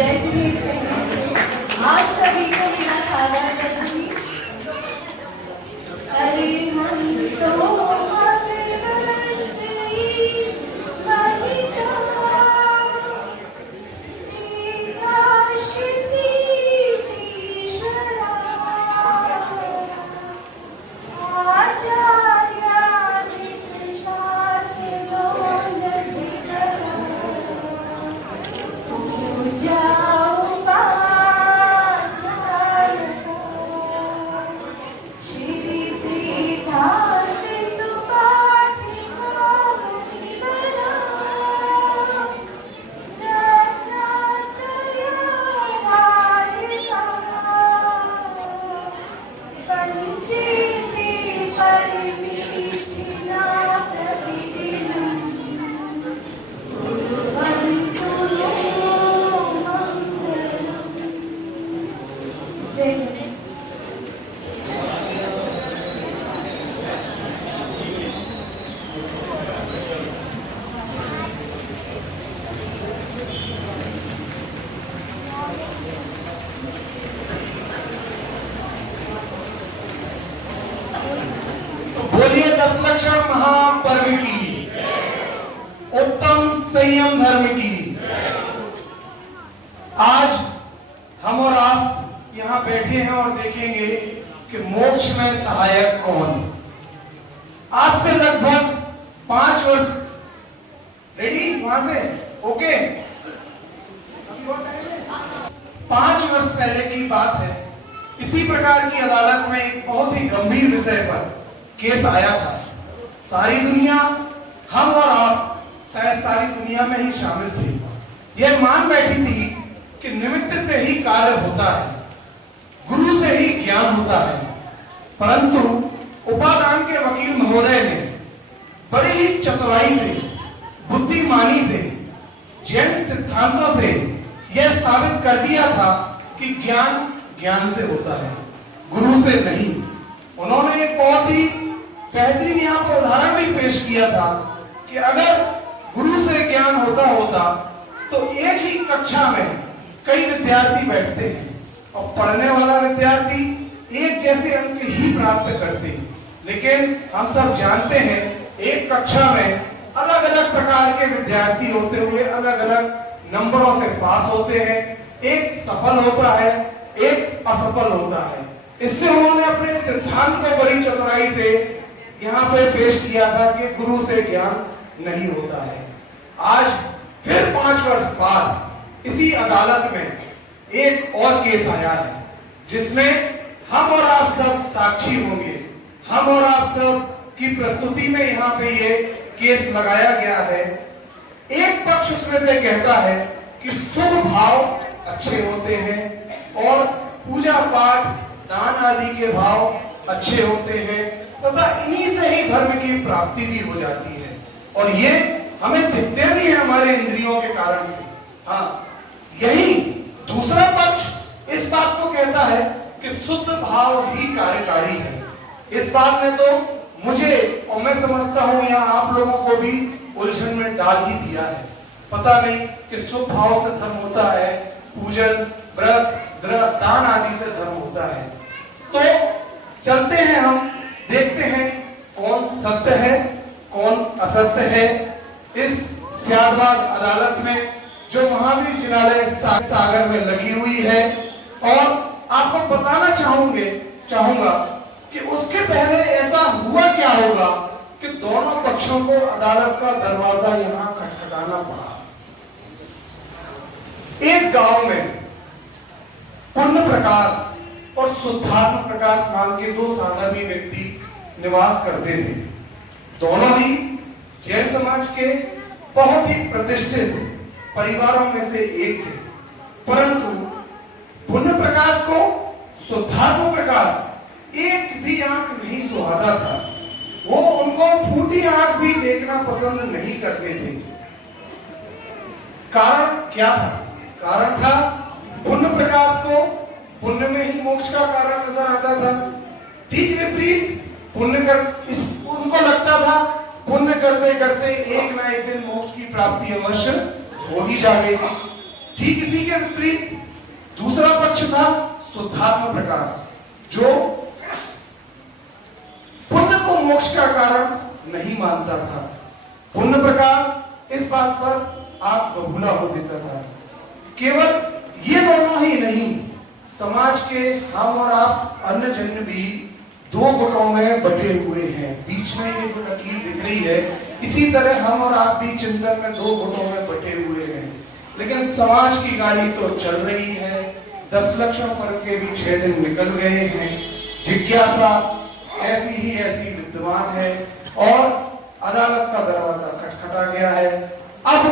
जय जिनेन्द्र कहने से आज सभी को मेरा सादर जय। अरे हम तो बोलिए 10 लक्षण महापर्व की, उत्तम संयम धर्म की। आज हम और आप यहाँ बैठे हैं और देखेंगे कि मोक्ष में सहायक कौन। आज से लगभग 5 वर्ष, रेडी वहां से ओके, 5 वर्ष पहले की बात है। इसी प्रकार की अदालत में एक बहुत ही गंभीर विषय पर केस आया था। सारी दुनिया, हम और आप शायद सारी दुनिया में ही शामिल थे। यह मान बैठी थी कि निमित्त से ही कार्य होता है, गुरु से ही ज्ञान होता है। परंतु उपादान के वकील महोदय ने बड़ी ही चतुराई से, बुद्धिमानी से, जैन सिद्धांतों से यह साबित कर दिया था कि ज्ञान ज्ञान से होता है, गुरु से नहीं। उन्होंने एक बहुत ही बेहतरीन यहाँ पर उदाहरण भी पेश किया था कि अगर गुरु से ज्ञान होता तो एक ही कक्षा में कई विद्यार्थी बैठते हैं और पढ़ने वाला विद्यार्थी एक जैसे अंक ही प्राप्त करते हैं। लेकिन हम सब जानते हैं एक कक्षा में अलग अलग प्रकार के विद्यार्थी होते हुए अलग अलग नंबरों से पास होते हैं। एक सफल होता है, एक असफल होता है। इससे उन्होंने अपने सिद्धांत को बड़ी चतुराई से यहाँ पे पेश किया था कि गुरु से ज्ञान नहीं होता है। आज फिर 5 वर्ष बाद इसी अदालत में एक और केस आया है, जिसमें हम और आप सब साक्षी होंगे। हम और आप सब की प्रस्तुति में यहाँ पे ये केस लगाया गया है। एक पक्ष उसमें से कहता है कि शुभ भाव अच्छे होते हैं और पूजा पाठ, दान आदि के भाव अच्छे होते हैं तथा इन्हीं से ही धर्म की प्राप्ति भी हो जाती है, और ये हमें दिखते भी है हमारे इंद्रियों के कारण से। हाँ, यही दूसरा पक्ष इस बात को कहता है कि शुद्ध भाव ही कार्यकारी है। इस बात ने तो मुझे और मैं समझता हूं यहाँ आप लोगों को भी उलझन में डाल ही दिया है। पता नहीं कि शुद्ध भाव से धर्म होता है, पूजन, व्रत, दान आदि से धर्म होता है। तो चलते हैं, हम देखते हैं कौन सत्य है कौन असत्य है। इस सियादबाग अदालत में जो महावीर जिनालय सागर में लगी हुई है, और आपको बताना चाहूंगा कि उसके पहले ऐसा हुआ क्या होगा कि दोनों पक्षों को अदालत का दरवाजा यहाँ खटखटाना पड़ा। एक गांव में पुण्य प्रकाश और शुद्धात्म प्रकाश नाम के 2 साधर्मी व्यक्ति निवास करते थे। दोनों ही जैन समाज के बहुत ही प्रतिष्ठित परिवारों में से एक थे। परंतु पुण्य प्रकाश को शुद्धात्म प्रकाश एक भी आंख नहीं सुहाता था। वो उनको फूटी आंख भी देखना पसंद नहीं करते थे। कारण क्या था? कारण था पुण्य प्रकाश को पुण्य में ही मोक्ष का कारण नजर आता था। ठीक विपरीत उनको लगता था पुण्य करते करते एक ना एक दिन मोक्ष की प्राप्ति अवश्य हो ही जाएगी। ठीक इसी के विपरीत दूसरा पक्ष था शुद्धात्म प्रकाश, जो पुण्य को मोक्ष का कारण नहीं मानता था। पुण्य प्रकाश इस बात पर आग बबूला हो देता था। केवल ये दोनों ही नहीं, समाज के हम और आप अन्य जन भी दो गुटों में बटे हुए हैं। बीच में ये जो लकीर दिख रही है, इसी तरह हम और आप भी चिंतन में दो गुटों में बटे हुए हैं। लेकिन समाज की गाड़ी तो चल रही है। 10 लक्षण पर्व के भी 6 दिन निकल गए हैं। जिज्ञासा ऐसी ही ऐसी विद्यमान है और अदालत का दरवाजा खटखटा गया है। अब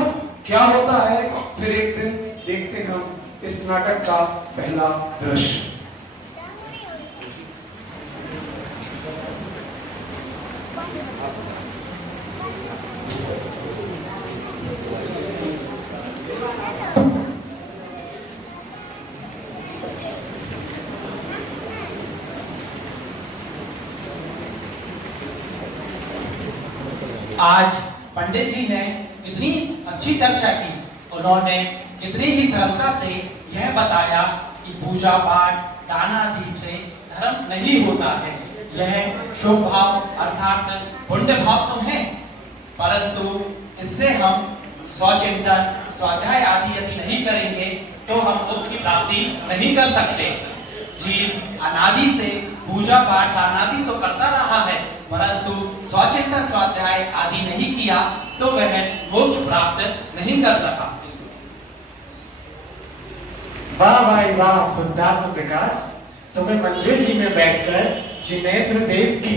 क्या होता है, फिर एक दिन देखते हम इस नाटक का पहला दृश्य। आज पंडित जी ने कितनी अच्छी चर्चा की। उन्होंने कितनी ही सरलता से यह बताया कि पूजा पाठ दान आदि से धर्म नहीं होता है। यह शुभ भाव अर्थात पुण्य भाव तो है, परंतु इससे हम स्वचिंतन स्वाध्याय आदि यदि नहीं करेंगे तो हम मोक्ष की प्राप्ति नहीं कर सकते। जीव अनादि से पूजा पाठ दान आदि तो करता रहा है, परंतु स्वचिंतन स्वाध्याय आदि नहीं किया तो वह मोक्ष प्राप्त नहीं कर सका। वाह भाई वाह शुद्धात्म प्रकाश, तुम्हें मंदिर जी में बैठकर जिनेंद्र देव की,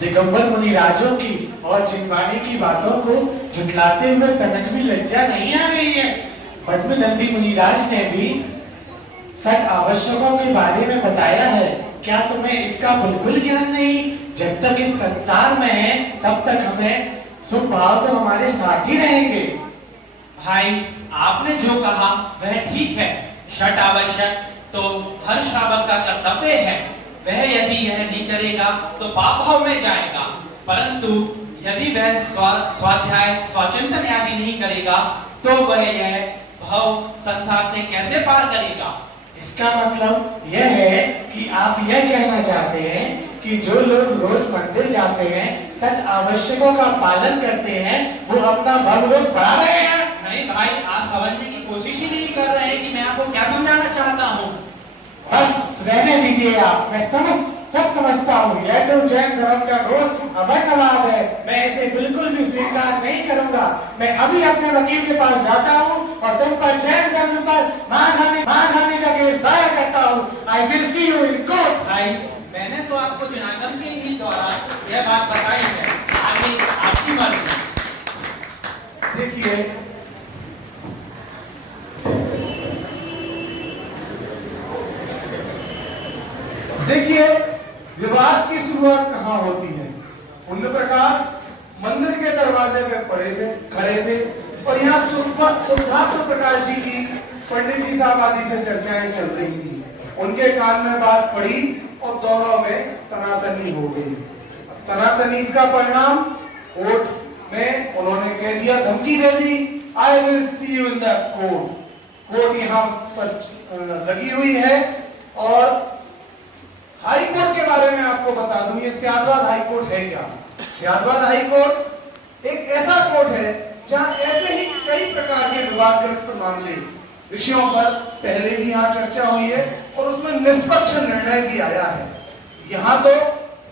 दिगंबर मुनिराजों की और जिनवाणी की बातों को झुठलाते हुए तनक भी लज्जा नहीं आ रही है। पद्मनंदी मुनिराज ने भी सठ आवश्यकों के बारे में बताया है। क्या तुम्हें इसका बिल्कुल ज्ञान नहीं? जब तक इस संसार में है तब तक हमें सुख भाव तो हमारे साथ ही रहेंगे। भाई आपने जो कहा वह ठीक है। षट आवश्यक तो हर श्रावक का कर्तव्य है। वह यदि यह नहीं करेगा तो पाप भाव में जाएगा, परंतु यदि वह स्वाध्याय स्वचिंतन आदि नहीं करेगा तो वह यह भाव संसार से कैसे पार करेगा। इसका मतलब यह है कि आप यह कहना चाहते हैं कि जो लोग रोज मंदिर जाते हैं, सठ आवश्यकों का पालन करते हैं, वो अपना भव लोग बढ़ा रहे हैं। नहीं भाई, आप समझने की कोशिश ही नहीं कर रहे हैं कि मैं आपको क्या समझाना चाहता हूँ। बस रहने दीजिए आप, मैं सब समझता हूँ। यह तो जैन धर्म का रोज अभन्नवाद है, मैं इसे बिल्कुल भी स्वीकार नहीं करूंगा। मैं अभी अपने वकील के पास जाता हूँ और तुम पर जैन धर्म पर मानहानि का केस दायर करता हूँ। आई will see you in court. भाई मैंने तो आपको जनागम के ही दौरान यह बात बताई है, आगे आपकी मर्जी। देखिए, देखिए विवाद की शुरुआत कहाँ होती है। पुण्य प्रकाश मंदिर के दरवाजे पे खड़े थे और यहाँ शुद्धात्म प्रकाश जी की पंडित जी साहब आदि से चर्चाएं चल रही थी। उनके कान में बात पड़ी और दोनों में तनातनी हो गई। तनातनी इसका परिणाम कोर्ट में उन्होंने कह दिया, धमकी दे दी, I will see you in the court. Court यहाँ पर लगी हुई है। और हाई कोर्ट के बारे में आपको बता दूं, ये सियादवाद हाई कोर्ट है क्या? सियादवाद हाई कोर्ट एक ऐसा कोर्ट है जहां ऐसे ही कई प्रकार के विवादग्रस्त मामले विषयों पर पहले भी यहाँ चर्चा हुई है और उसमें निष्पक्ष निर्णय भी आया है। यहाँ तो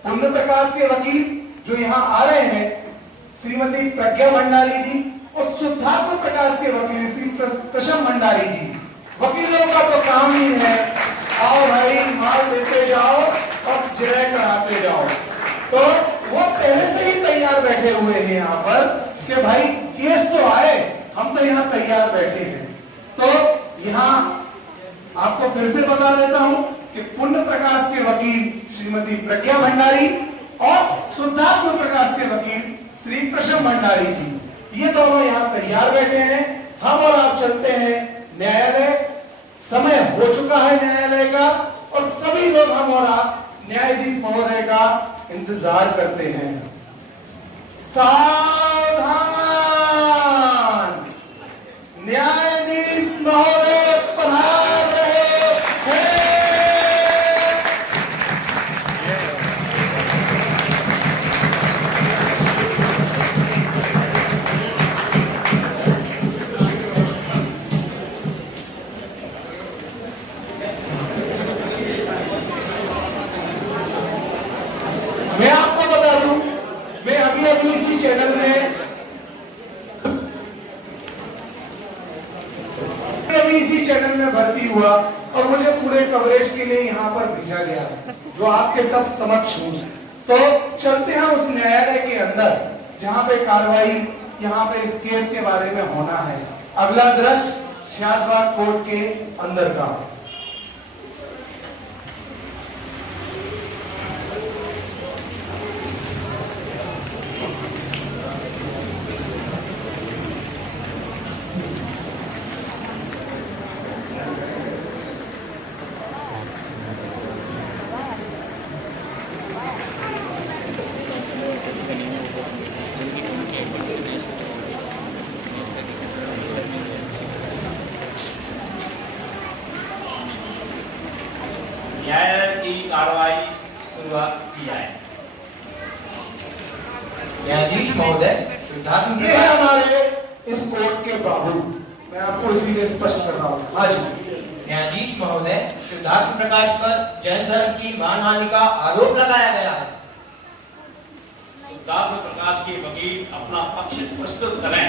पुण्य प्रकाश के वकील जो यहाँ आ रहे हैं, श्रीमती प्रज्ञा भंडारी जी, और शुद्धात्म प्रकाश के वकील श्री प्रशम भंडारी जी, वकीलों का तो काम ही है, आओ भाई माल देते जाओ और जिराय कराते जाओ। तो वो पहले से ही तैयार बैठे हुए हैं यहाँ पर कि भाई केस तो आए, हम तो यहाँ तैयार बैठे हैं। तो यहाँ आपको फिर से बता देता हूँ कि पुण्य प्रकाश के वकील श्रीमती प्रज्ञा भंडारी और शुद्धात्म प्रकाश के वकील श्री प्रशम भंडारी जी, ये दोनों यहाँ तैयार बैठे हैं। हम और आप चलते हैं न्यायालय। समय हो चुका है न्यायालय का और सभी लोग हम और आप न्यायाधीश महोदय का इंतजार करते हैं। सावधान, न्यायाधीश महोदय चैनल में भर्ती हुआ और मुझे पूरे कवरेज के लिए यहाँ पर भेजा गया, जो आपके सब समक्ष हूँ। तो चलते हैं उस न्यायालय के अंदर जहाँ पे कार्रवाई यहाँ पे इस केस के बारे में होना है। अगला दृश्य शादबाग कोर्ट के अंदर का। न्यायालय की कार्रवाई शुरुआत की जाए। न्यायाधीश महोदय, शुद्धात्म ये है हमारे इस कोर्ट के बाबू, मैं आपको इसीलिए स्पष्ट कर रहा हूँ। हाँ जी। न्यायाधीश महोदय, शुद्धात्म प्रकाश पर जैन धर्म की मानहानि का आरोप लगाया गया है। शुद्धात्म प्रकाश के वकील अपना पक्ष प्रस्तुत करें।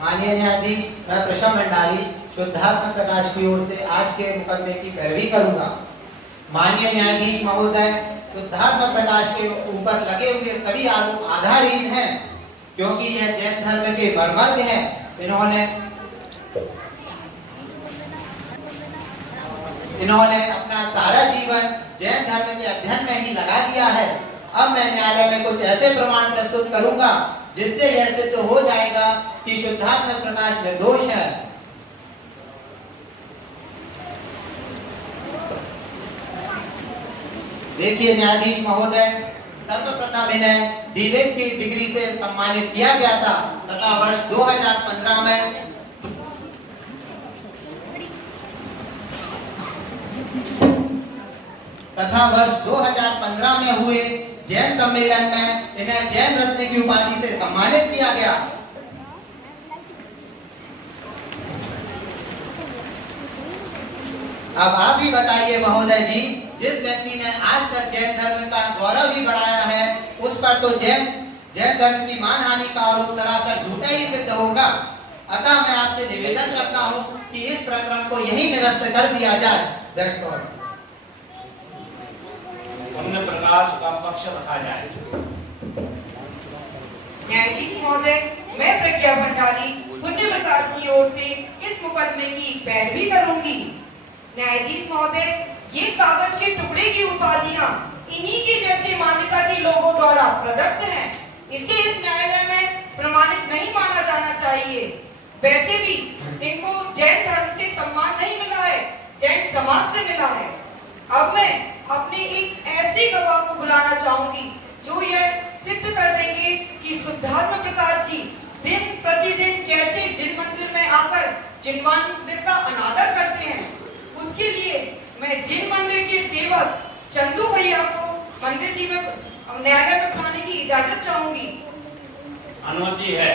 माननीय न्यायाधीश, मैं प्रशम भंडारी शुद्धात्म प्रकाश की ओर से आज के मुकदमे की पैरवी करूंगा। माननीय न्यायाधीश महोदय, शुद्धात्म प्रकाश के ऊपर लगे हुए सभी आरोप आधारहीन हैं, क्योंकि यह जैन धर्म के बर्मर्द हैं। इन्होंने अपना सारा जीवन जैन धर्म के अध्ययन में ही लगा दिया है। अब मैं न्यायालय में कुछ ऐसे प्रमाण प्रस्तुत करूंगा जिससे यह सिद्ध हो जाएगा कि शुद्धात्म प्रकाश निर्दोष है। देखिए न्यायाधीश महोदय, सर्वप्रथम इन्हें डीलिट की डिग्री से सम्मानित किया गया था तथा वर्ष 2015 में हुए जैन सम्मेलन में इन्हें जैन रत्न की उपाधि से सम्मानित किया गया। अब आप ही बताइए महोदय जी, जिस व्यक्ति ने आज तक जैन धर्म का गौरव ही बढ़ाया है, उस पर तो जैन धर्म की मानहानि का आरोप सरासर झूठा ही सिद्ध होगा। अतः मैं आपसे निवेदन करता हूं कि इस प्रकरण को यही निरस्त कर दिया जाए। That's all. पुण्य प्रकाश का पक्ष रखा जाए। न्यायाधीश महोदय, मैं प्रज्ञा भंडारी पुण्य प्रकाश की ओर से इस मुकदमे की पैरवी करूंगी। न्यायाधीश महोदय, ये कागज के टुकड़े की उपाधियां इन्हीं के जैसे मान्यता के लोगों द्वारा प्रदत्त हैं। इसे इस न्यायालय में प्रमाणित नहीं माना जाना चाहिए। वैसे भी इनको जैन धर्म से सम्मान नहीं मिला है, जैन समाज से मिला है। अब मैं अपने एक ऐसे गवाह को बुलाना चाहूंगी जो यह सिद्ध कर देंगे कि शुद्धात्म प्रकाश जी दिन प्रतिदिन कैसे जिन मंदिर में आकर जिन मंदिर का अनादर करते हैं। उसके लिए मैं जिन मंदिर के सेवक चंदू भैया को मंदिर जी में न्यायालय में बुलाने की इजाजत चाहूंगी। अनुमति है।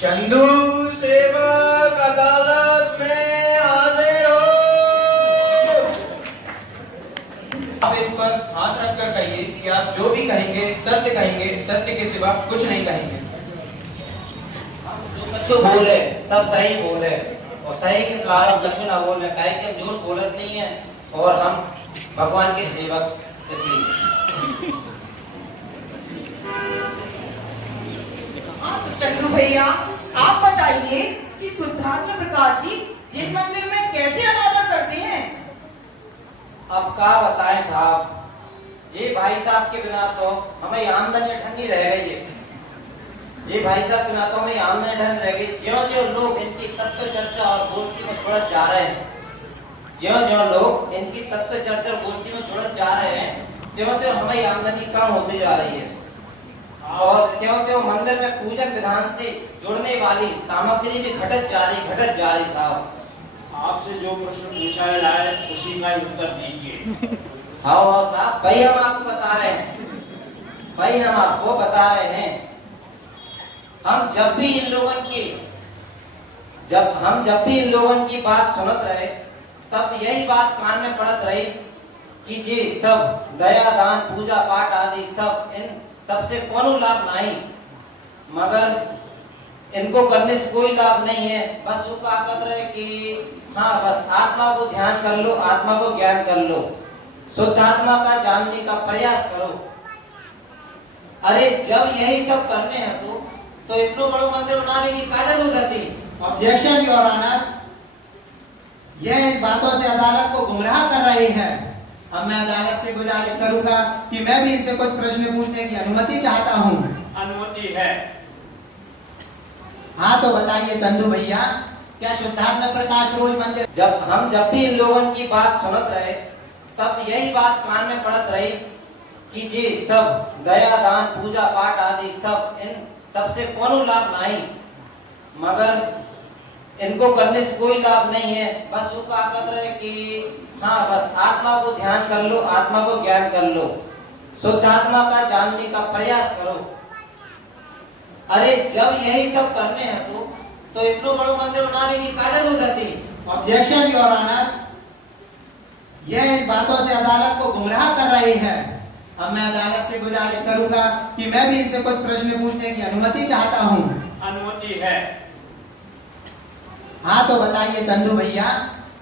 चंदू सेवक अदालत में हाजिर हो। आप इस पर हाथ रखकर कहिए कि आप जो भी कहेंगे सत्य के सिवा कुछ नहीं कहेंगे। जो कुछ बोले सब सही बोले और सही के खिलाफ कुछ ना बोले, काहे कि हम झूठ बोलत नहीं है और हम भगवान के सेवक इसलिए। चंदू भैया, आप बताइए कि शुद्धात्म प्रकाश जी जिन मंदिर में कैसे अनादर करते हैं। अब क्या बताएं साहब, जी भाई साहब के बिना तो हमें आमदनी ठंडी रह गई है। जी भाई साहब के बिना तो हमें आमदनी ठंड रह गई। ज्यों-ज्यों लोग इनकी तत्व चर्चा और गोष्ठी में जुड़त जा रहे हैं, ज्यों-ज्यों लोग इनकी तत्व चर्चा और गोष्ठी में जुड़त जा रहे हैं, त्यों-त्यों हमें आमदनी कम होती जा रही है और त्यों-त्यों मंदिर में पूजन विधान से जुड़ने वाली सामग्री भी घटत जा रही साहब। आपसे जो प्रश्न पूछा जाए उसी का उत्तर दीजिए। हाँ साहब, भाई हम आपको बता रहे हैं, हम जब भी इन लोगों की बात सुनत रहे, तब यही बात कान में पड़त रही कि जी सब दया दान पूजा पाठ आदि सब इन सबसे कोनो लाभ नहीं, मगर इनको करने से कोई लाभ नहीं है। बस वो क्या कर रहे कि हाँ बस आत्मा को ध्यान कर लो, आत्मा को ज्ञान कर लो, शुद्ध आत्मा का जानने का प्रयास करो। अरे जब यही सब करने हैं तो इतना बड़ा मंदिर बनाने की क्या जरूरत थी? ऑब्जेक्शन योर ऑनर, यह इन बातों से अदालत को गुमराह कर रही है। अब मैं अदालत से गुजारिश करूंगा कि मैं भी इनसे कुछ प्रश्न पूछने की अनुमति चाहता हूं। अनुमति है। हाँ तो बताइए चंदू भैया, क्या शुद्धात्मा प्रकाश रोज मंदिर? जब भी इन लोगों की बात सुनत रहे तब यही बात कान में पड़त रही कि जी सब दया दान पूजा पाठ आदि सब इन सबसे कोनो लाभ नहीं, मगर इनको करने से कोई लाभ नहीं है। बस वो क्या कर रहे कि हाँ बस आत्मा को ध्यान कर लो, आत्मा को ज्ञान कर लो, शुद्ध आत्मा का जानने का प्रयास करो। अरे जब यही सब करने हैं तो इतना बड़ा मंदिर बनाने की क्या जरूरत थी? ऑब्जेक्शन योर ऑनर, यह इन बातों से अदालत को गुमराह कर रही है। अब मैं अदालत से गुजारिश करूंगा कि मैं भी इनसे कुछ प्रश्न पूछने की अनुमति चाहता हूं। अनुमति है। हाँ तो बताइए चंदू भैया,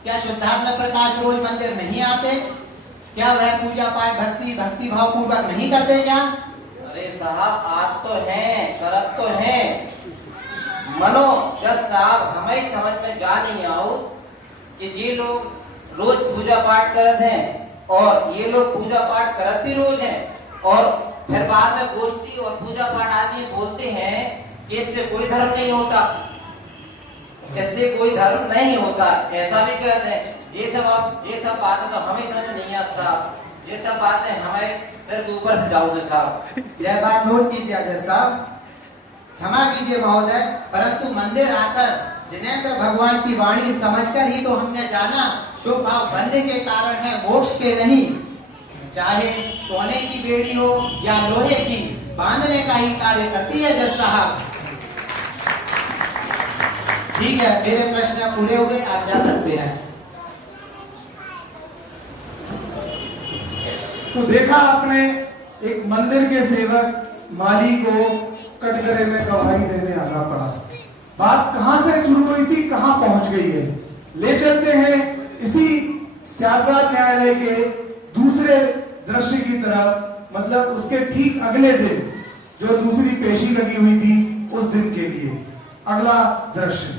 क्या शुद्धात्मा प्रकाश रोज मंदिर नहीं आते? क्या वह पूजा पाठ भक्ति भाव पूर्वक नहीं करते क्या? अरे साहब आज तो हैं, करत तो हैं, मनो जज साहब हमें समझ में जा नहीं आओ कि जी लोग रोज पूजा पाठ करते हैं और ये लोग पूजा पाठ करत भी रोज हैं और फिर बाद में गोष्ठी और पूजा पाठ आदमी बोलते हैं कि इससे कोई धर्म नहीं होता, इससे कोई धर्म नहीं होता, ऐसा भी कहते हैं। ये सब बातें तो हमें समझ में नहीं आता साहब, ये सब बातें हमें सिर के ऊपर से जाओगे साहब। यह बात नोट कीजिए जज साहब। क्षमा कीजिए महोदय, परंतु मंदिर आकर जिनेंद्र भगवान की वाणी समझकर ही तो हमने जाना शुभ भाव बनने के कारण है, मोक्ष के नहीं। चाहे सोने की बेड़ी हो या लोहे की, बांधने का ही कार्य करती है जज साहब। ठीक है, मेरे प्रश्न पूरे हुए, आप जा सकते हैं। तो देखा आपने एक मंदिर के सेवक माली को कटघरे में गवाही देने आना पड़ा। बात कहां से शुरू हुई थी, कहां पहुंच गई है, ले चलते हैं इसी स्यादबाद न्यायालय के दूसरे दृश्य की तरफ, मतलब उसके ठीक अगले दिन जो दूसरी पेशी लगी हुई थी उस दिन के लिए। अगला दृश्य।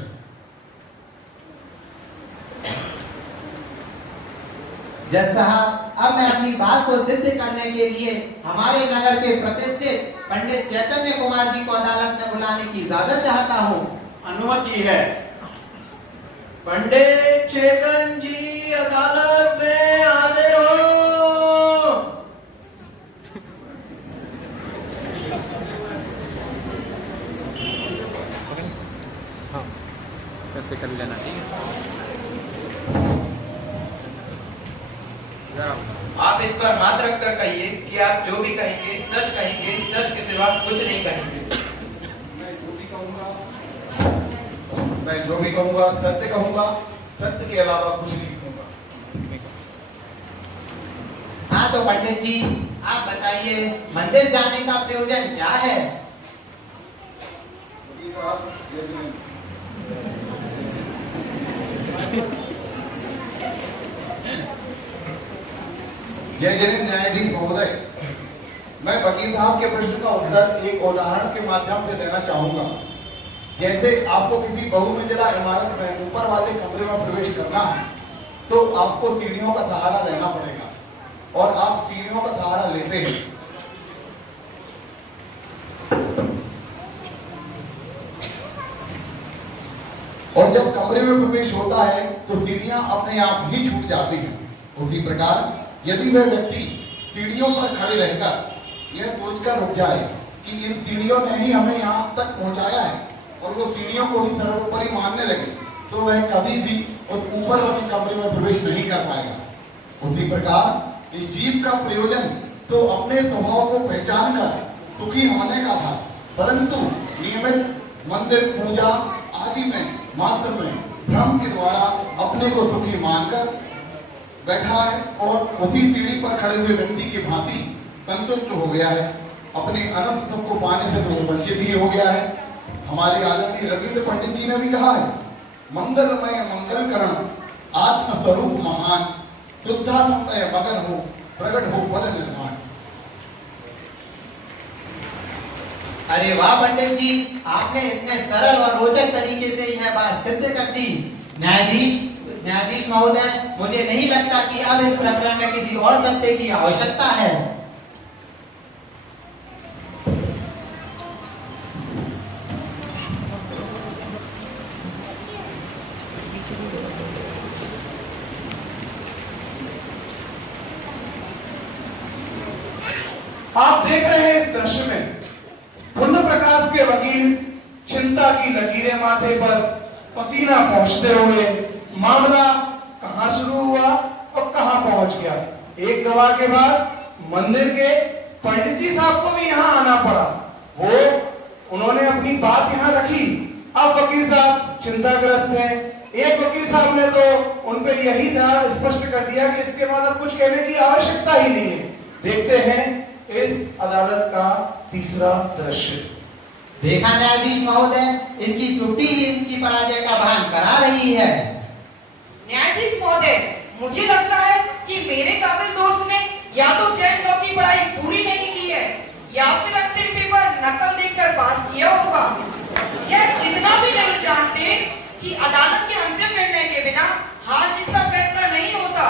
जज साहब, अब मैं अपनी बात को सिद्ध करने के लिए हमारे नगर के प्रतिष्ठित पंडित चैतन्य कुमार जी को अदालत में बुलाने की इजाजत चाहता हूँ। अनुमति है। पंडित चेतन जी अदालत में हाजिर हो। कैसे कर लेना, ठीक है। आप इस पर हाथ रखकर कहिए कि आप जो भी कहेंगे कहेंगे, सच के सिवा कुछ नहीं कहेंगे। मैं जो भी कहूंगा सत्य कहूंगा, सत्य के अलावा कुछ नहीं कहूंगा। हाँ तो पंडित जी आप बताइए, मंदिर जाने का प्रयोजन क्या है? जय जय न्यायाधीश महोदय, मैं वकील साहब के प्रश्न का उत्तर एक उदाहरण के माध्यम से देना चाहूंगा। जैसे आपको किसी बहुमंजिला इमारत में ऊपर वाले कमरे में प्रवेश करना है तो आपको सीढ़ियों का सहारा लेना पड़ेगा और आप सीढ़ियों का सहारा लेते हैं। और जब कमरे में प्रवेश होता है तो सीढ़ियां अपने आप ही छूट जाती हैं। उसी प्रकार यदि वह व्यक्ति सीढ़ियों पर खड़े रहकर यह सोचकर रुक जाए कि इन सीढ़ियों ने ही हमें यहाँ तक पहुंचाया है और वो सीढ़ियों को ही सर्वोपरि मानने लगे तो वह कभी भी उस ऊपर वाले कमरे में प्रवेश नहीं कर पाएगा। उसी प्रकार इस जीव का प्रयोजन तो अपने स्वभाव को पहचान कर सुखी होने का था, परंतु नियमित मंदिर पूजा आदि में मात्र में भ्रम के द्वारा अपने को सुखी मानकर बैठा है और उसी सीढ़ी पर खड़े हुए व्यक्ति की भांति संतुष्ट हो गया है। अपने अनंत सुख को पाने से तो वंचित ही हो गया है। हमारे आदरणीय रविंद्र पंडित जी ने भी कहा है, मंगलमय मंगल करण आत्म स्वरूप महान, शुद्धात्मय मगन हो प्रकट हो पद निर्माण। अरे वाह पंडित जी, आपने इतने सरल और रोचक तरीके से यह बात सिद्ध कर दी। न्यायाधीश महोदय, मुझे नहीं लगता कि अब इस प्रकरण में किसी और तथ्य की आवश्यकता है। आप देख रहे हैं इस दृश्य में पुण्य प्रकाश के वकील चिंता की लकीरें माथे पर, पसीना पोंछते हुए मामला कहां शुरू हुआ और कहां पहुंच गया। एक गवाह के बाद मंदिर के पंडित जी साहब को भी यहां आना पड़ा। उन्होंने अपनी बात यहां रखी। अब वकील साहब चिंताग्रस्त हैं। एक वकील साहब ने तो उन पे यही था स्पष्ट कर दिया कि इसके बाद अब कुछ कहने की आवश्यकता ही नहीं है। देखते हैं इस अदालत का तीसरा दृश्य। देखा न्यायाधीश महोदय, इनकी त्रुटि ही इनकी पराजय का भान करा रही है। न्यायाधीश महोदय, मुझे लगता है कि मेरे काबिल दोस्त ने या तो जेल लॉ की पढ़ाई पूरी नहीं की है या फिर अंतिम पेपर नकल देखकर पास किया होगा। यह इतना भी नहीं जानते कि अदालत के अंतिम निर्णय के बिना हार जीत का फैसला नहीं होता।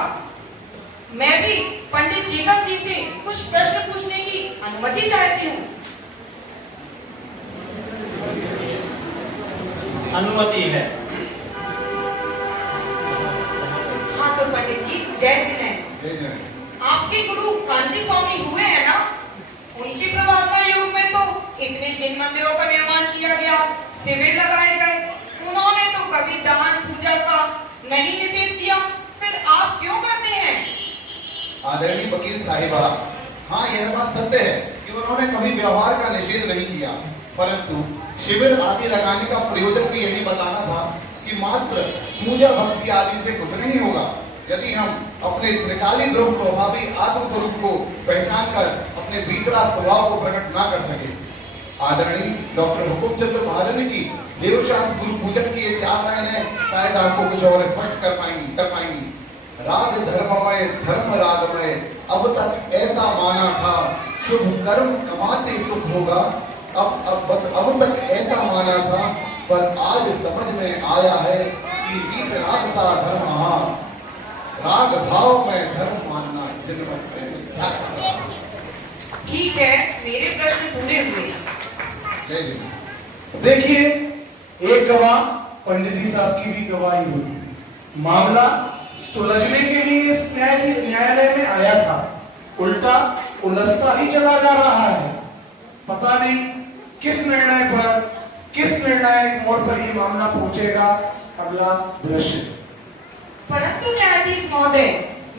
मैं भी पंडित जीवन जी से कुछ प्रश्न पूछने की अनुमति चाहती हूँ। अनुमति है। हाँ तो पंडित जी, जय जिनेन्द्र। आपके गुरु कांजी स्वामी हुए हैं ना? उनके प्रभाव युग में तो इतने जिन मंदिरों का निर्माण किया गया, शिविर लगाए गए। उन्होंने तो कभी दान पूजा का नहीं निषेध किया, फिर आप क्यों करते हैं? आदरणीय वकील साहिबा, हाँ यह बात सत्य है कि उन्होंने कभी व्यवहार का निषेध नहीं किया, परंतु शिविर आदि लगाने का प्रयोजन भी यही बताना था कि मात्र पूजा भक्ति आदि से कुछ नहीं होगा। यदि हम अपने त्रिकाली ध्रुव स्वभावी आत्म स्वरूप को पहचान कर अपने भीतरा स्वभाव को प्रकट ना कर सके। आदरणीय डॉक्टर हुकुमचंद्र महाजनी की देवशास्त्र गुरु पूजन की ये 4 लाइनें शायद आपको कुछ और स्पष्ट कर पाएंगी। राग धर्ममय धर्म रागमय, अब तक ऐसा माना था शुभ कर्म कमाते सुख होगा। अब तक ऐसा माना था, पर आज समझ में आया है कि रीत रागता धर्म राग भाव में धर्म मानना जन्म में मिथ्या था। ठीक है, मेरे प्रश्न पूरे हुए। देखिए, एक गवाह पंडित जी साहब की भी गवाही हुई। मामला सुलझने के लिए इस न्यायालय में आया था, उल्टा उलझता ही चला जा रहा है। पता नहीं किस निर्णायक मोड़ पर ये मामला पहुंचेगा। अगला दृश्य। परंतु न्यायाधीश महोदय,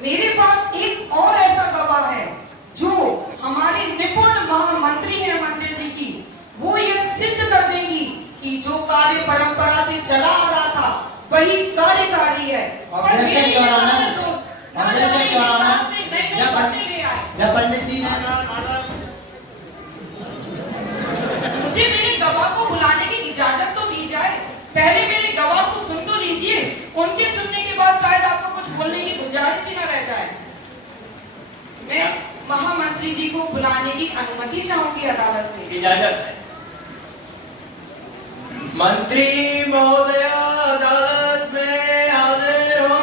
मेरे पास एक और ऐसा गवाह है जो हमारे निपुण महामंत्री हैं मंदिर जी की। वो यह सिद्ध कर देंगी कि जो कार्य परंपरा से चला आ रहा था वही कार्यकारी है। Objection your honour, objection your honour. जब पंडित जी ने मुझे मेरे गवाह को बुलाने की इजाजत तो दी जाए। पहले मेरे गवाह को सुन तो लीजिए, उनके सुनने के बाद शायद आपको कुछ बोलने की गुंजाइश ही न रह जाए। मैं महामंत्री जी को बुलाने की अनुमति चाहूंगी अदालत से। इजाजत है। मंत्री महोदय अदालत में हाजिर हो।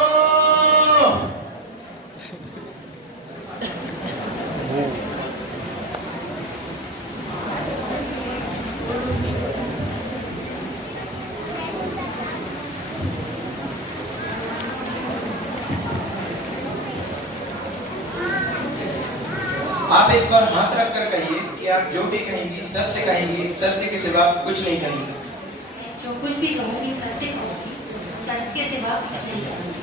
आप इस पर हाथ रख कर कहिए कि आप जो भी कहेंगी सत्य कहेंगी, सत्य के सिवा कुछ नहीं कहेंगी। जो कुछ भी कहूंगी सत्य कहूंगी, सत्य के सिवा कुछ नहीं कहूंगी।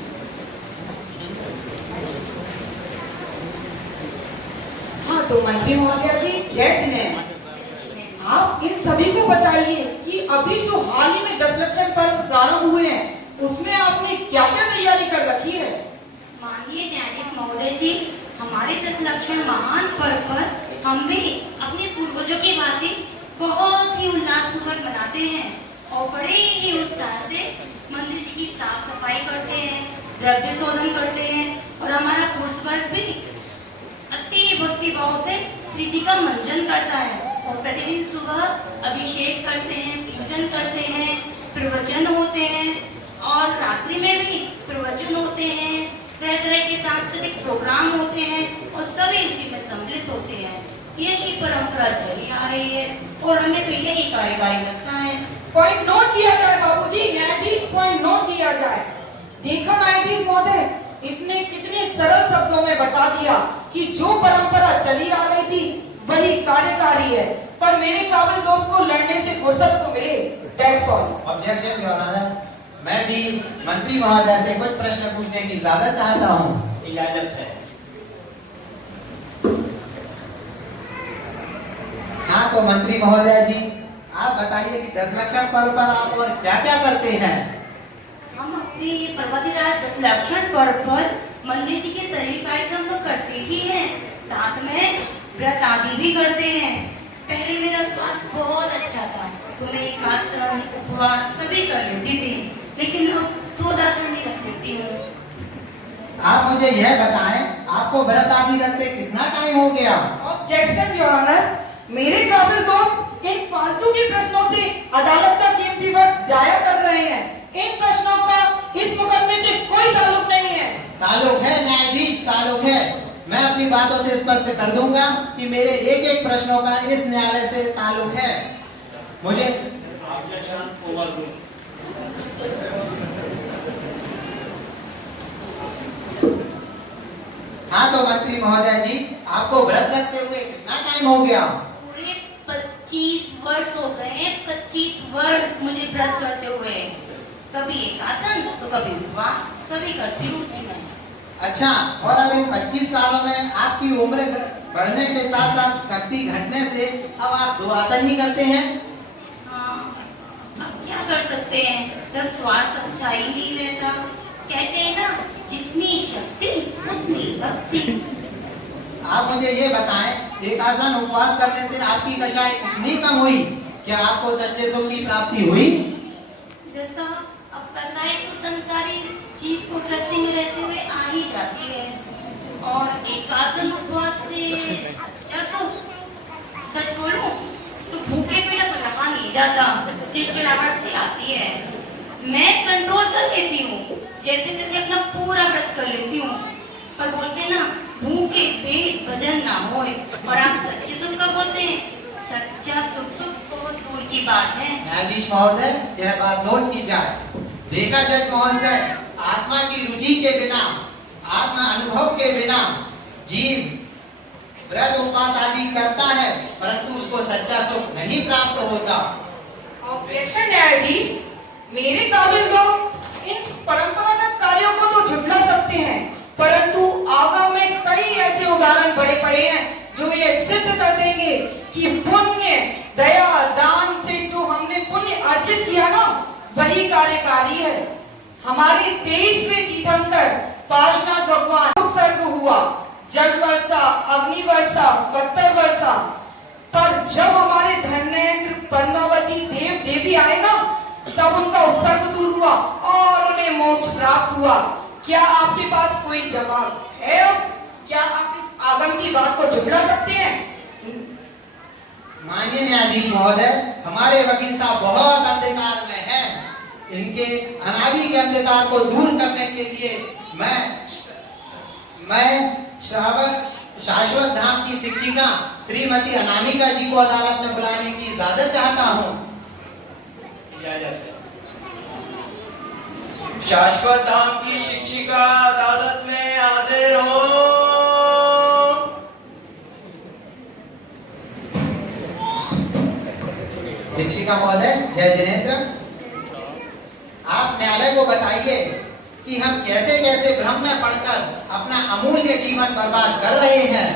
हाँ तो मंत्री महोदय जी, जय जिनेन्द्र। आप इन सभी को बताइए कि अभी जो हाल ही में 10 लक्षण पर्व प्रारंभ हुए हैं, उसमें आपने क्या क्या तैयारी कर रखी है? माननीय न्यायाधीश महोदय जी, हमारे 10 लक्षण महान पर्व पर हम भी अपने पूर्वजों की भांति बहुत ही उल्लासपूर्वक मनाते हैं और बड़े ही उत्साह से मंदिर जी की साफ सफाई करते हैं, द्रव्य शोधन करते हैं और हमारा पुरुष वर्ग भी अति भक्ति भाव से श्री जी का मंजन करता है और प्रतिदिन सुबह अभिषेक करते हैं, पूजन करते हैं, प्रवचन होते हैं और रात्रि में भी प्रवचन होते हैं, तरह तरह के सांस्कृतिक प्रोग्राम होते हैं और सभी इसी में सम्मिलित होते हैं। यही परंपरा चली आ रही है और हमें तो यही कार्यकारी लगता है। पॉइंट नोट किया जाए बाबूजी, न्यायाधीश पॉइंट नोट किया जाए। देखा न्यायाधीश महोदय, इतने कितने सरल शब्दों में बता दिया कि जो परंपरा चली आ रही थी वही कार्यकारी है, पर मेरे काबिल दोस्त को लड़ने से फुर्सत तो मिले। That's all. Objection your honour, मैं भी मंत्री महोदय से कुछ प्रश्न पूछने की इजाजत चाहता हूँ। इजाजत है। हाँ तो मंत्री महोदय जी, आप बताइए कि 10 लक्षण पर्व पर आप और क्या क्या करते हैं? हम अपने पर्वतीराज 10 लक्षण पर्व पर मंदिर जी के सभी कार्यक्रम तो करते ही हैं, साथ में व्रत आदि भी करते हैं। पहले मेरा स्वास्थ्य बहुत अच्छा था तो मैं एकासन, उपवास सभी कर लेती थी, लेकिन अब थोड़ा सा नहीं रख लेती हूँ। आप मुझे यह बताएं, आपको व्रत आदि रखते कितना टाइम हो गया? ऑब्जेक्शन योर ऑनर, मेरे काबिल दोस्त इन फालतू के प्रश्नों से अदालत का कीमती वक्त जाया कर रहे हैं। इन प्रश्नों का इस मुकदमे से कोई ताल्लुक नहीं है। ताल्लुक है न्यायाधीश, ताल्लुक है। मैं अपनी बातों से स्पष्ट कर दूंगा कि मेरे एक एक प्रश्नों का इस न्यायालय से ताल्लुक है। मुझे ऑब्जेक्शन ओवररूल्ड। हाँ तो मंत्री महोदय जी, आपको व्रत रखते हुए कितना टाइम हो गया? पूरे 25 वर्ष हो गए। 25 वर्ष मुझे व्रत करते हुए, कभी एकासन तो कभी उपवास सभी करती हूँ मैं। अच्छा, और अब इन 25 सालों में आपकी उम्र बढ़ने के साथ साथ शक्ति घटने से अब आप दुआसन ही करते हैं? हाँ, अब क्या कर सकते हैं, तो स्वास्थ्य अच्छा ही नहीं रहता। कहते हैं ना, जितनी शक्ति उतनी भक्ति। आप मुझे ये बताएं, एकासन उपवास करने से आपकी कषाय इतनी कम हुई, क्या आपको सच्चे सुख की प्राप्ति हुई? जैसा अब कसाई तो संसारी जीव को गृहस्थी में रहते हुए आ ही जाती है और एकासन उपवास से सच्चा सुख, सच बोलूं तो भूखे पेट पर रखा नहीं जाता, चिड़चिड़ाहट सी आती है। मैं कंट्रोल कर लेती हूँ, जैसे तैसे अपना पूरा व्रत कर लेती हूँ, पर बोलते ना भूखे पेट भजन ना होए, और आप सच्चे सुख का बोलते हैं, सच्चा सुख तो बहुत दूर की बात है। न्यायाधीश महोदय, यह बात नोट की जाए। देखा जज महोदय, आत्मा की रुचि के बिना, आत्मा अनुभव के बिना जीव व्रत उपवास आदि करता है, परंतु उसको सच्चा सुख नहीं प्राप्त होता। ऑब्जेक्शन न्यायाधीश, मेरे काबिल दोस्त इन परंपरागत कार्यों को तो झुठला सकते हैं, परंतु आगम में कई ऐसे उदाहरण बड़े पड़े हैं जो ये सिद्ध कर देंगे कि पुण्य, दया, दान से जो हमने पुण्य अर्जित किया ना, वही कार्यकारी है। हमारे 23वें तीर्थंकर पार्श्वनाथ भगवान उपसर्ग हुआ, जल वर्षा, अग्नि वर्षा, पत्थर वर्षा, पर जब हमारे धर्मेंद्र पद्मावती देव देवी आए ना, तब उनका उत्सर्ग दूर हुआ और उन्हें मोक्ष प्राप्त हुआ। क्या आपके पास कोई जवाब है? क्या आप इस आगम की बात को झुठला सकते हैं? माननीय न्यायाधीश महोदय, हमारे वकील साहब बहुत अंधकार में हैं। इनके अनादि के अंधकार को दूर करने के लिए मैं शाश्वत धाम की शिक्षिका श्रीमती अनामिका जी को अदालत में बुलाने की इजाजत चाहता हूँ। इजाजत है। शाश्वत धाम की शिक्षिका अदालत में हाजिर हो। शिक्षिका महोदय, जय जिनेन्द्र, आप न्यायालय को बताइए कि हम कैसे कैसे भ्रम में पड़कर अपना अमूल्य जीवन बर्बाद कर रहे हैं।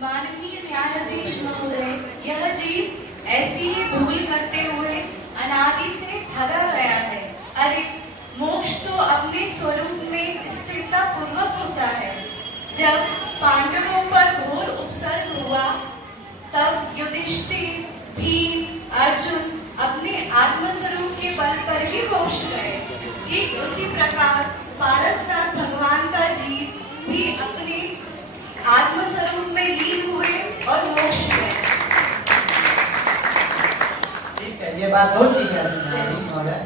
माननीय न्यायाधीश महोदय, यह जीव ऐसी ही भूल करते हुए अनादि से भगा गया है। अरे, मोक्ष तो अपने स्वरूप में स्थिरता पूर्वक होता है। जब पांडवों पर घोर उपसर्ग हुआ, तब युधिष्ठिर बल पर ही मोक्ष गए। ठीक उसी प्रकार पारसनाथ भगवान का जीव भी अपने आत्मस्वरूप में लीन हुए और मोक्ष गए। ठीक है, ये बात नोट की है न्यायाधीश महोदय।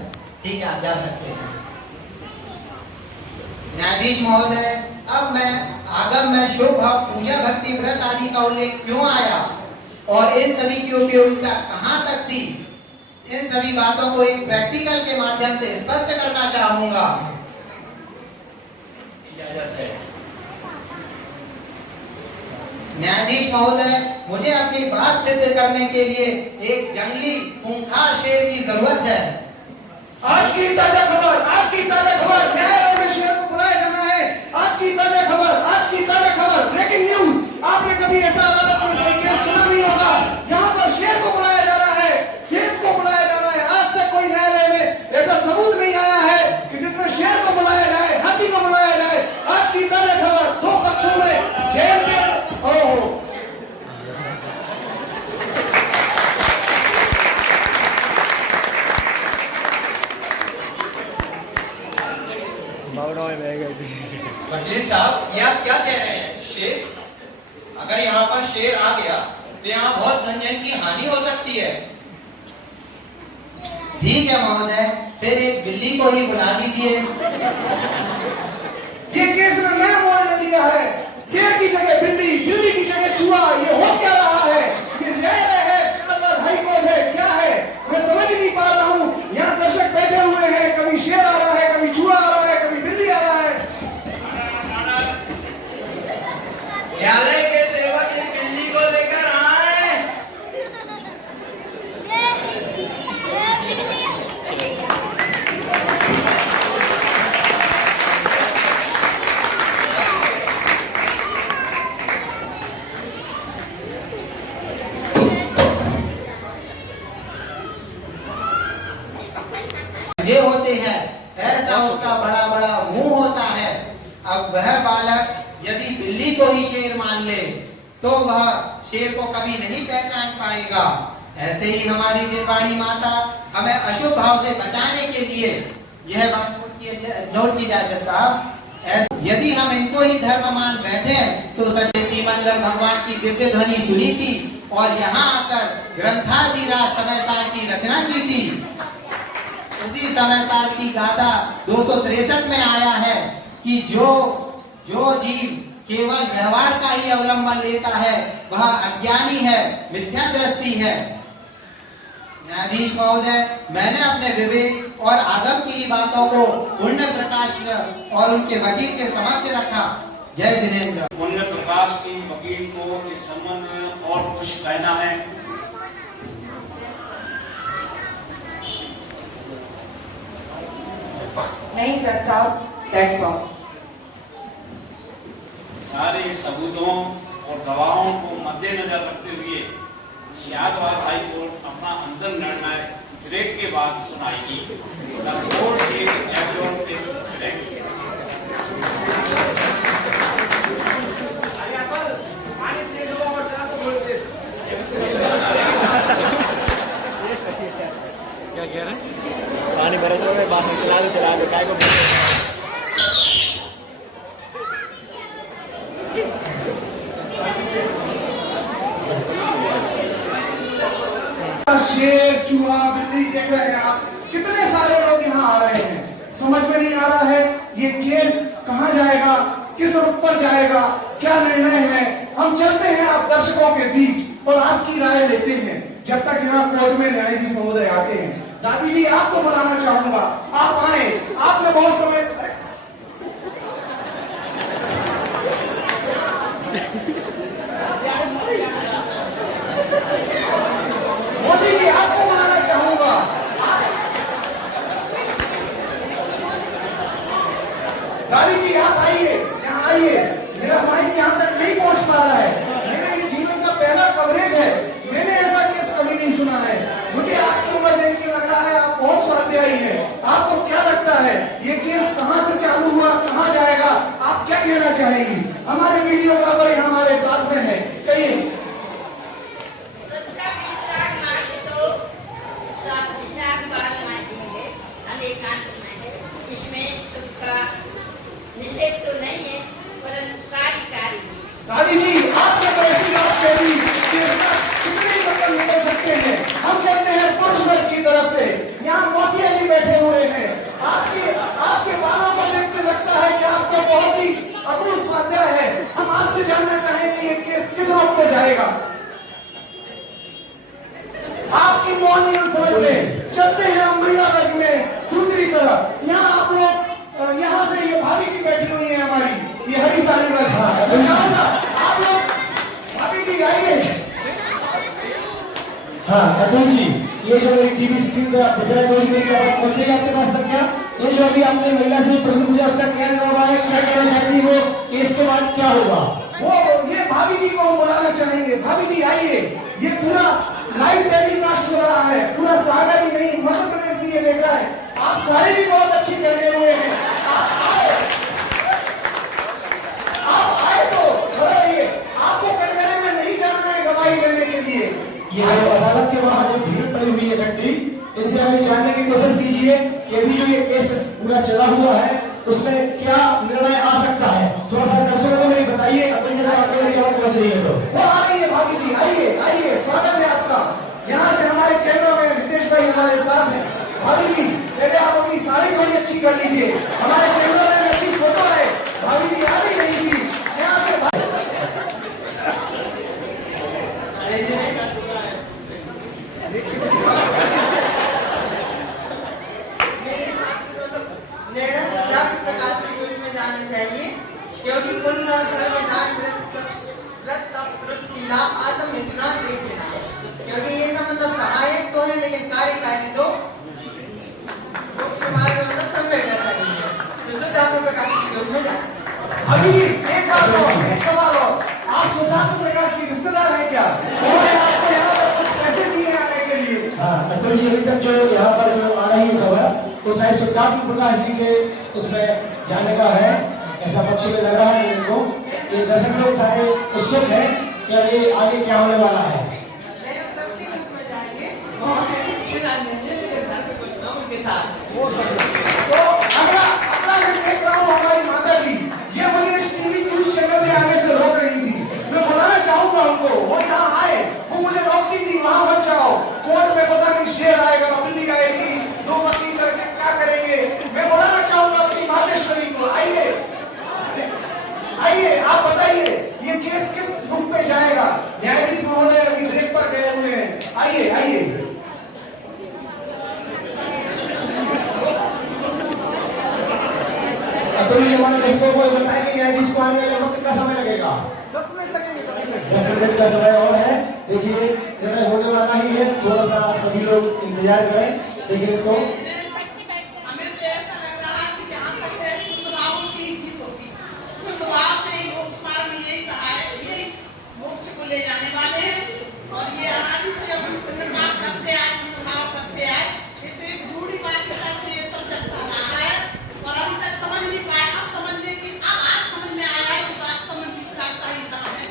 ठीक है, आप जा सकते हैं। न्यायाधीश महोदय, अब मैं आगम में शुभ पूजा भक्ति व्रत आदि का उल्लेख क्यों आया और इन सभी की उपयोगिता कहाँ तक थी, इन सभी बातों को एक प्रैक्टिकल के माध्यम से स्पष्ट करना चाहूंगा। न्यायाधीश महोदय, मुझे अपनी बात सिद्ध करने के लिए एक जंगली खूंखार शेर की जरूरत है। आज की ताजा खबर, आज की ताजा खबर, न्यायालय में शेर को बुलाया जाना है। आज की ताजा खबर, आज की ताजा खबर, ब्रेकिंग न्यूज। आपने कभी ऐसा अदालत में कोई केस सुना नहीं होगा। यहाँ पर शेर को बुलाया जा रहा है, शेर को बुलाया जा रहा है। आज तक कोई न्यायालय में ऐसा सबूत नहीं आया है कि जिसमें शेर को बुलाया जाए, हाथी को बुलाया जाए। आज की ताजा खबर, दो पक्षों में जेल में वकील साहब, ये आप क्या कह रहे हैं? शेर? अगर यहाँ पर शेर आ गया तो यहाँ बहुत धन जन की हानि हो सकती है। ठीक है महोदय, फिर एक बिल्ली को ही बुला दीजिए। ये केस ने नया मोड़ ले लिया है। शेर की जगह बिल्ली, बिल्ली की जगह चूहा। ये हो क्या रहा है? ये न्यायालय है, हाई कोर्ट है, क्या है? मैं समझ नहीं पा रहा हूँ। यहाँ दर्शक बैठे हुए हैं, कभी शेर आ रहा है, कभी चूहा आ रहा है, कभी बिल्ली आ रहा है। न्यायालय के सेवक इस बिल्ली को लेकर आए। ये होते हैं, ऐसा उसका बड़ा बड़ा मुंह होता है। अब वह बालक यदि बिल्ली को ही शेर मान ले तो वह शेर को कभी नहीं पहचान पाएगा। ऐसे ही हमारी दिलवाणी माता हमें अशुभ भाव से बचाने के लिए यह बात नोट की जाए जज साहब। यदि हम इनको ही धर्म मान बैठे तो सच्चे सीमंदर भगवान की दिव्य ध्वनि सुनी थी और यहाँ आकर ग्रंथाधिराज समय सार की रचना की थी। उसी समय सार की गाथा 263 में आया है कि जो जीव केवल व्यवहार का ही अवलंबन लेता है वह अज्ञानी है, मिथ्या दृष्टि है। न्यायाधीश महोदय, मैंने अपने विवेक और आगम की बातों को पुण्य प्रकाश और उनके वकील के समक्ष रखा। जय जिनेन्द्र। पुण्य प्रकाश की वकील को इस संबंध में और कुछ कहना है? नहीं जज साहब, दैट्स ऑल। सारे सबूतों और गवाहों को मद्देनजर रखते हुए शाहबाद हाई कोर्ट अपना अंतिम निर्णय ब्रेक के बाद सुनाएगी। The court is adjourned till break. क्या कह रहे हैं? पानी भरे तो मैं बाहर चला दो काय को। शेर, चूहा, बिल्ली देख रहे हैं आप, कितने सारे लोग यहाँ आ रहे हैं। समझ में नहीं आ रहा है ये केस कहाँ जाएगा, किस रुख पर जाएगा, क्या निर्णय है। हम चलते हैं आप दर्शकों के बीच और आपकी राय लेते हैं जब तक यहाँ कोर्ट में न्यायाधीश महोदय आते हैं। दादी जी, आपको बुलाना चाहूंगा, आप आए। आपने बहुत समय मौसी जी, आपको बुलाना चाहूंगा। दादी जी, आप आइए, यहाँ आइए। मेरा माइक यहाँ तक नहीं पहुँच पा रहा है। मेरे ये जीवन का पहला कवरेज है। मैंने ऐसा केस कभी नहीं सुना है। मुझे आपकी उम्र देख के लग रहा है आप बहुत स्वाध्यायी है। आपको क्या लगता है ये केस कहाँ से चालू हुआ, कहाँ जाएगा, आप क्या कहना चाहेंगी? हमारे वीडियोग्राफर यहाँ हमारे साथ में है, कहिए। बात मानेंगे इसमें सुख का निषेध तो नहीं है, परंतु कार्यकारी है। दादी जी, आपने तो ऐसी बात कही कि इसका कितने मतलब निकल सकते हैं। हम चलते हैं पुरुष वर्ग की तरफ से। यहाँ मौसिया जी बैठे हुए हैं। आपके बालों को देखते लगता है कि आपको बहुत ही अपूर्व स्वाध्याय है। हम आपसे जानना चाहेंगे ये केस किस रूप में जाएगा। आपकी मौन हम समझ में चलते हैं हम महिला वर्ग में दूसरी तरफ। यहाँ आप लोग यहाँ से ये भाभी जी बैठी हुई है हमारी, ये हरी साड़ी वर्ग। मैं चाहूंगा आप लोग भाभी जी आइए। हाँ अतुल जी, ये जो एक टीवी स्क्रीन पे आप देख रहे हैं, मेरी आवाज पहुंचेगी आपके पास तक क्या? ये जो अभी आपने महिला से प्रश्न पूछा उसका क्या जवाब आया, क्या कहना चाहती वो, केस के बाद क्या होगा? वो ये भाभी जी को हम बुलाना चाहेंगे। भाभी जी आइए। ये पूरा लाइव टेलीकास्ट हो रहा है, पूरा सागर ही नहीं मध्य प्रदेश भी ये देख रहा है। आप सारे भी बहुत अच्छी पहने हुए हैं। आप आए तो रहिए। आपको कटघरे में नहीं जाना है गवाही देने के लिए। ये अदालत के बाहर जो भीड़ पड़ी हुई है इकट्ठी, इनसे हमें जानने की कोशिश कीजिए कि अभी जो ये केस पूरा चला हुआ है उसमें क्या निर्णय आ सकता है। थोड़ा सा दर्शकों को मेरी बताइए, अतुल जी आपके मेरी आवाज पहुंच रही है तो वो आ रही है भाभी जी। आइए आइए, स्वागत है आपका। यहाँ से हमारे कैमरामैन हितेश भाई हमारे साथ हैं। भाभी जी पहले आप अपनी साड़ी थोड़ी अच्छी कर लीजिए, हमारे कैमरामैन अच्छी फोटो है। भाभी जी आ रही नहीं थी यहाँ से। प्रकाश की कोशिश में जाना चाहिए, क्योंकि पुण्य आत्म इतना क्योंकि ये सब मतलब सहायक तो है लेकिन कार्यकारी तो अभी एक बात और, एक सवाल और। आप सिद्धार्थ प्रकाश की रिश्तेदार हैं क्या? उन्होंने आपको यहाँ पर कुछ पैसे दिए आने के लिए? हाँ अतुल जी, अभी तक जो यहाँ पर जो आ रही है खबर वो शायद सिद्धार्थ प्रकाश जी के उसमें जाने का है, ऐसा पक्ष में लग रहा है मेरे को। ये दर्शक लोग सारे उत्सुक हैं कि अभी आगे क्या होने वाला है। तो अगला मैं देख रहा हूँ हमारी माता जी, ये मुझे इस टीवी न्यूज चैनल में आने से रोक रही थी। मैं बुलाना चाहूंगा उनको, वो यहाँ आए। वो मुझे रोकती थी वहां मत जाओ, कोर्ट में पता नहीं शेर आएगा, बिल्ली आएगी, दो वकील करके क्या करेंगे। मैं बुलाना चाहूंगा अपनी मातेश्वरी को। आइए आइए, आप बताइए ये केस किस रूप में जाएगा। न्यायाधीश महोदय अभी ब्रेक पर गए हुए हैं। आइए आइए। अतुल जी, हमारे दर्शकों को बताएं कि न्यायाधीश को आने में लगभग कितना समय लगेगा? 10 मिनट लगेंगे। 10 मिनट का समय और है। देखिए निर्णय होने वाला ही है, थोड़ा सा सभी लोग इंतजार करें। देखिए इसको हमें तो ऐसा लग रहा है कि जहाँ तक है शुद्ध भावों की ही जीत होगी। शुद्ध भाव से ही मोक्ष मार्ग में यही सहायक, यही मोक्ष को ले जाने वाले हैं। और ये आदि से अब पुण्य पाप करते आए, पुण्य भाव करते आए, ये तो एक रूढ़ी बात के हिसाब से ये सब चलता रहा है और अभी तक समझ नहीं पाए। अब समझने की आज समझ में आया है कि वास्तव में विश्वास का ही धर्म है।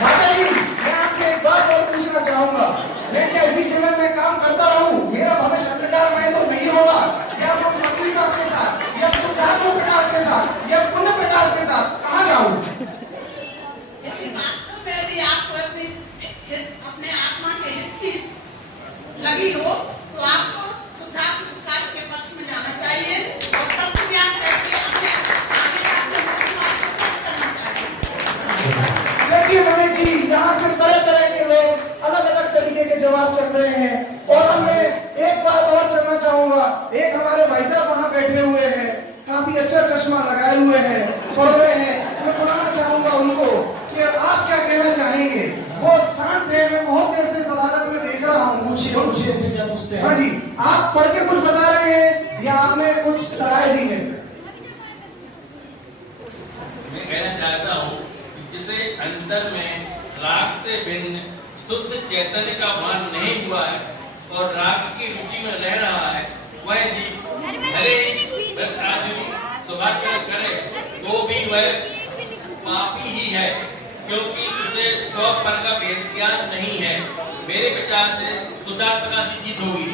माता जी, मैं आपसे एक बात और पूछना चाहूंगा। मैं क्या इसी चैनल में काम करता रहूं? मेरा भविष्य अंधकार में तो नहीं होगा? या मैं वकील साहब के साथ, या सिद्धार्थ प्रकाश के साथ, या पुण्य प्रकाश के साथ कहाँ जाऊं? यदि वास्तव में यदि आपको अपने आत्मा के हित की लगी हो तो आपको सिद्धार्थ प्रकाश के पक्ष में जाना चाहिए और तत्व ज्ञान करके अपने आगे का अपने मुख्य मार्ग को सिद्ध करना चाहिए। देखिए मनीष जी, यहाँ से तरह तरह के लोग अलग अलग तरीके के जवाब चल रहे हैं। और मैं एक बात और करना चाहूंगा। एक हमारे भाई साहब वहाँ बैठे हुए हैं, काफी अच्छा चश्मा लगाए हुए हैं, पढ़ रहे हैं। मैं बुलाना चाहूंगा उनको कि आप क्या कहना चाहेंगे। वो शांत है, मैं बहुत देर से इस अदालत में देख रहा हूँ। पूछिए इनसे क्या पूछते हैं। हाँ जी, आप पढ़ के कुछ बता रहे हैं या आपने कुछ सलाह दी है? मैं कहना चाहता हूँ जिसे अंतर में राग से भिन्न शुद्ध चैतन्य का भान नहीं हुआ है और राग की रुचि में रह रहा है, वह जीव भले व्रतादि शुभाचरण करे तो भी वह पापी ही है, क्योंकि उसे 100 पर का भेद ज्ञान नहीं है। मेरे विचार से सिद्धार्थ प्रकाश की जीत होगी।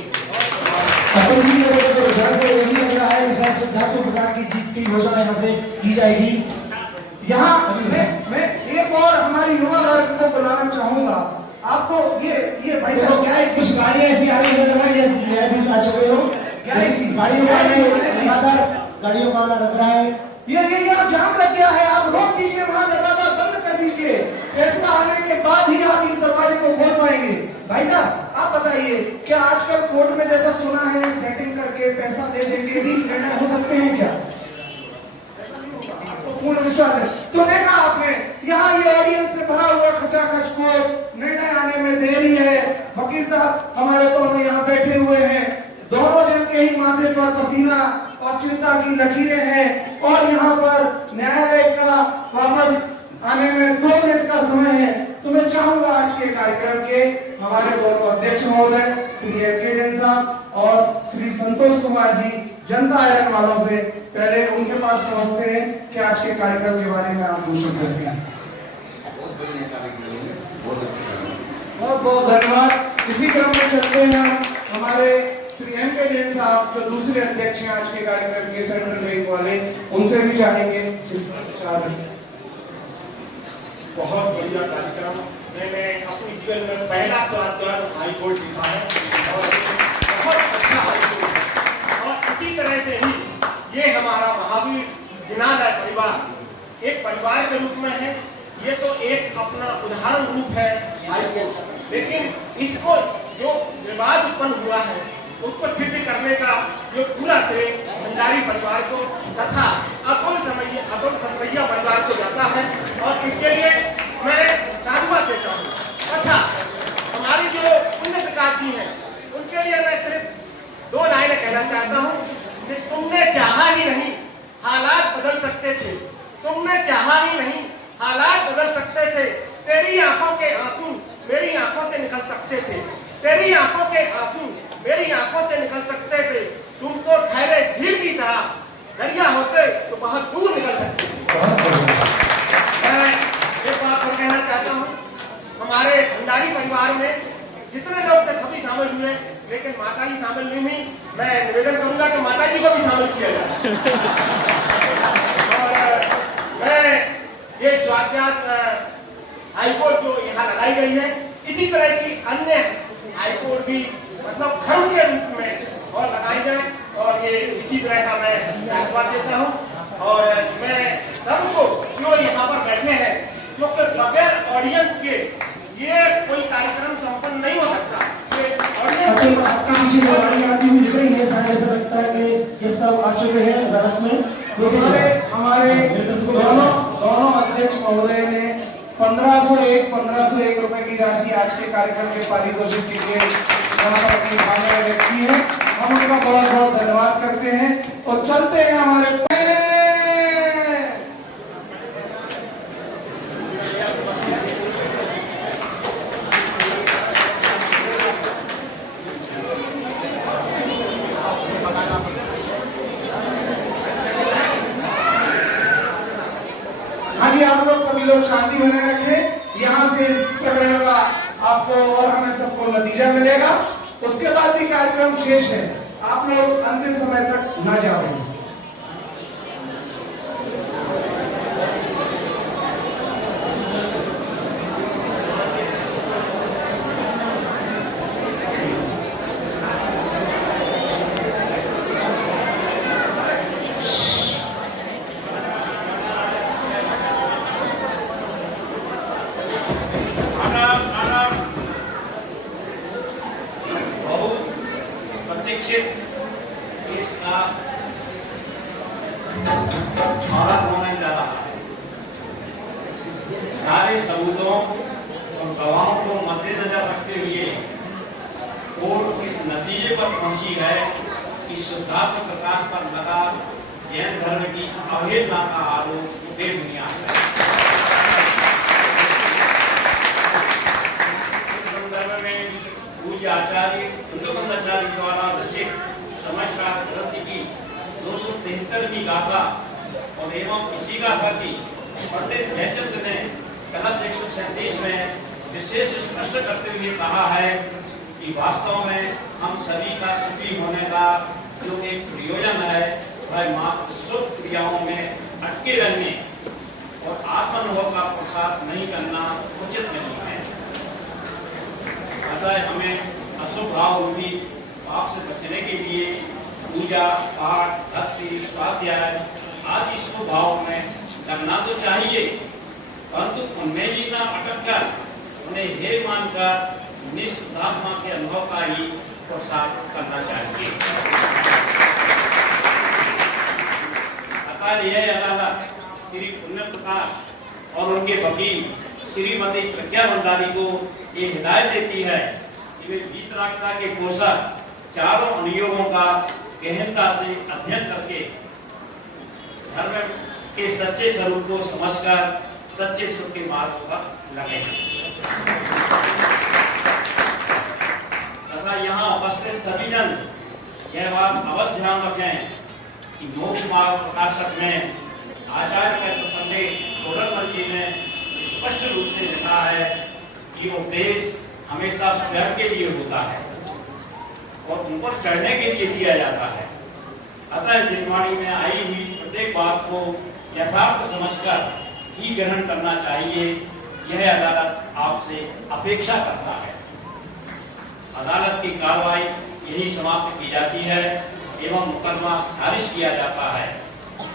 की घोषणा यहाँ से की जाएगी। यहाँ मैं एक और हमारी युवा वर्ग को बुलाना चाहूंगा। आपको ये भाई साहब क्या है, कुछ गाड़ियाँ ऐसी आ रही है न्यायाधीश आ चुके हो, गाड़ियों का रख रहा है, ये यहाँ जाम लग गया है, आप रोक दीजिए, वहाँ दरवाजा बंद कर दीजिए। फैसला आने के बाद ही आप इस दरवाजे को खोल पाएंगे। भाई साहब आप बताइए, क्या आजकल कोर्ट में जैसा सुना है सेटिंग करके पैसा दे देके भी निर्णय हो सकते हैं क्या? आपको पूर्ण विश्वास है? तो देखा आपने यहाँ ये ऑडियंस से भरा हुआ खचाखच कोर्ट, निर्णय आने में देरी है। वकील साहब हमारे दोनों यहाँ बैठे हुए हैं, दोनों जन के ही माथे पर पसीना और चिंता की लकीरें हैं और यहाँ पर न्यायालय का वापस आने में 2 मिनट का समय है। तो मैं चाहूंगा आज के कार्यक्रम के हमारे दोनों अध्यक्ष महोदय श्री एम.के. जैन साहब और श्री संतोष कुमार जी जनता आयरन वालों से पहले उनके पास पहुंचते हैं कि आज के कार्यक्रम के बारे में आप घोषणा करते हैं। बहुत बढ़िया कार्यक्रम है, बहुत अच्छा। बहुत बहुत धन्यवाद। इसी क्रम में चलते हैं हमारे श्री एम.के. जैन साहब जो दूसरे अध्यक्ष हैं आज के कार्यक्रम के सेंट्रल बैंक वाले, उनसे भी चाहेंगे इस विचार। बहुत बढ़िया कार्यक्रम। मैंने अपने जीवन में पहला हाई कोर्ट लिखा है और बहुत अच्छा हाई कोर्ट है। और इसी तरह से ही ये हमारा महावीर जिनालय परिवार एक परिवार के रूप में है। ये तो एक अपना उदाहरण रूप है हाई कोर्ट, लेकिन इसको जो विवाद उत्पन्न हुआ है उसको सिद्ध करने का जो पूरा श्रेय भंडारी परिवार को तथा अतुल समैया परिवार को जाता है और इसके लिए मैं साधुवाद देता हूँ। तथा हमारी जो पुण्य प्रकाश जी हैं उनके लिए मैं सिर्फ 2 लाइनें कहना चाहता हूँ कि तुमने चाहा ही नहीं हालात बदल सकते थे, तुमने चाहा ही नहीं हालात बदल सकते थे। तेरी आंखों के आंसू मेरी आंखों से निकल सकते थे, तेरी आंखों के आंसू मेरी आंखों से निकल सकते थे। तुम तो ठहरे झील की तरह, दरिया होते तो बहुत दूर निकल सकते थे। मैं एक बात और कहना चाहता हूँ, हमारे भंडारी परिवार में जितने लोग थे सभी शामिल हुए, लेकिन माता जी शामिल नहीं हुई। मैं निवेदन करूंगा कि माता जी को भी शामिल किया जाए। और मैं ये स्वाध्याय हाईकोर्ट जो यहाँ लगाई गई है, इसी तरह की अन्य हाईकोर्ट भी मतलब खंड के रूप में और लगाई जाए और ये इसी तरह का मैं धन्यवाद देता हूँ। और मैं सबको जो यहाँ पर बैठे हैं, क्योंकि बगैर ऑडियंस के ये कोई कार्यक्रम संपन्न नहीं हो सकता। ऐसा लगता है कि ये सब आ चुके हैं अदालत में। हमारे दोनों अध्यक्ष महोदय ने 1501 रुपए की राशि आज के कार्यक्रम के पारितोषिक के लिए अपनी भावना व्यक्त की है। हम उनका बहुत बहुत धन्यवाद करते हैं और चलते हैं हमारे आप लोग सभी लोग शांति बनाए रखें। यहाँ से इस प्रकरण का आपको और हमें सबको नतीजा मिलेगा। उसके बाद भी कार्यक्रम शेष है, आप लोग अंतिम समय तक न जाओ। सारे सबूतों और गवाहों को मद्देनजर रखते हुए कोर्ट इस नतीजे पर पहुंची है कि शुद्धात्म प्रकाश पर लगा जैन धर्म की अवहेलना का आरोप बेबुनियाद है। इस संदर्भ में पूज्य आचार्य कुंदबंधाचार्य द्वारा रचित समाजशास्त्र ग्रंथ की 273वीं गाथा और एवं इसी गाथा की पंडित जयचंद ने कलश 137 में विशेष स्पष्ट करते हुए कहा है कि वास्तव में हम सभी का सुखी होने का जो एक प्रयोजन है वह मात्र शुभ क्रियाओं पूजा पाठ भक्ति स्वाध्याय आदि शुभ भाव में लगना तो चाहिए, परंतु उनमें ही ना अटक कर उन्हें हे मानकर निष्ठात्मा के अनुभव का ही प्रसार करना चाहिए। अतः यह अदालत श्री पुण्य प्रकाश और उनके वकील श्रीमती प्रज्ञा भंडारी को ये हिदायत देती है कि वे वीतरागता के पोषक चारों अनुयोगों का गहनता से अध्ययन करके धर्म के सच्चे स्वरूप को समझकर सच्चे सुख के मार्ग पर लगे तथा यहाँ उपस्थित सभी जन यह बात अवश्य ध्यान रखें कि मोक्ष मार्ग प्रकाशक में आचार्य के पंडित गोरखनाथ जी ने स्पष्ट रूप से लिखा है कि उपदेश हमेशा स्वयं के लिए होता है और उन पर चढ़ने के लिए दिया जाता है। अतः जिनवाणी में आई हुई प्रत्येक बात को यथार्थ समझकर ही ग्रहण करना चाहिए, यह अदालत आपसे अपेक्षा करता है। अदालत की कार्रवाई यही समाप्त की जाती है एवं मुकदमा खारिज किया जाता है।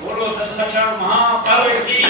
बोलो 10 लक्षण महापर्व की।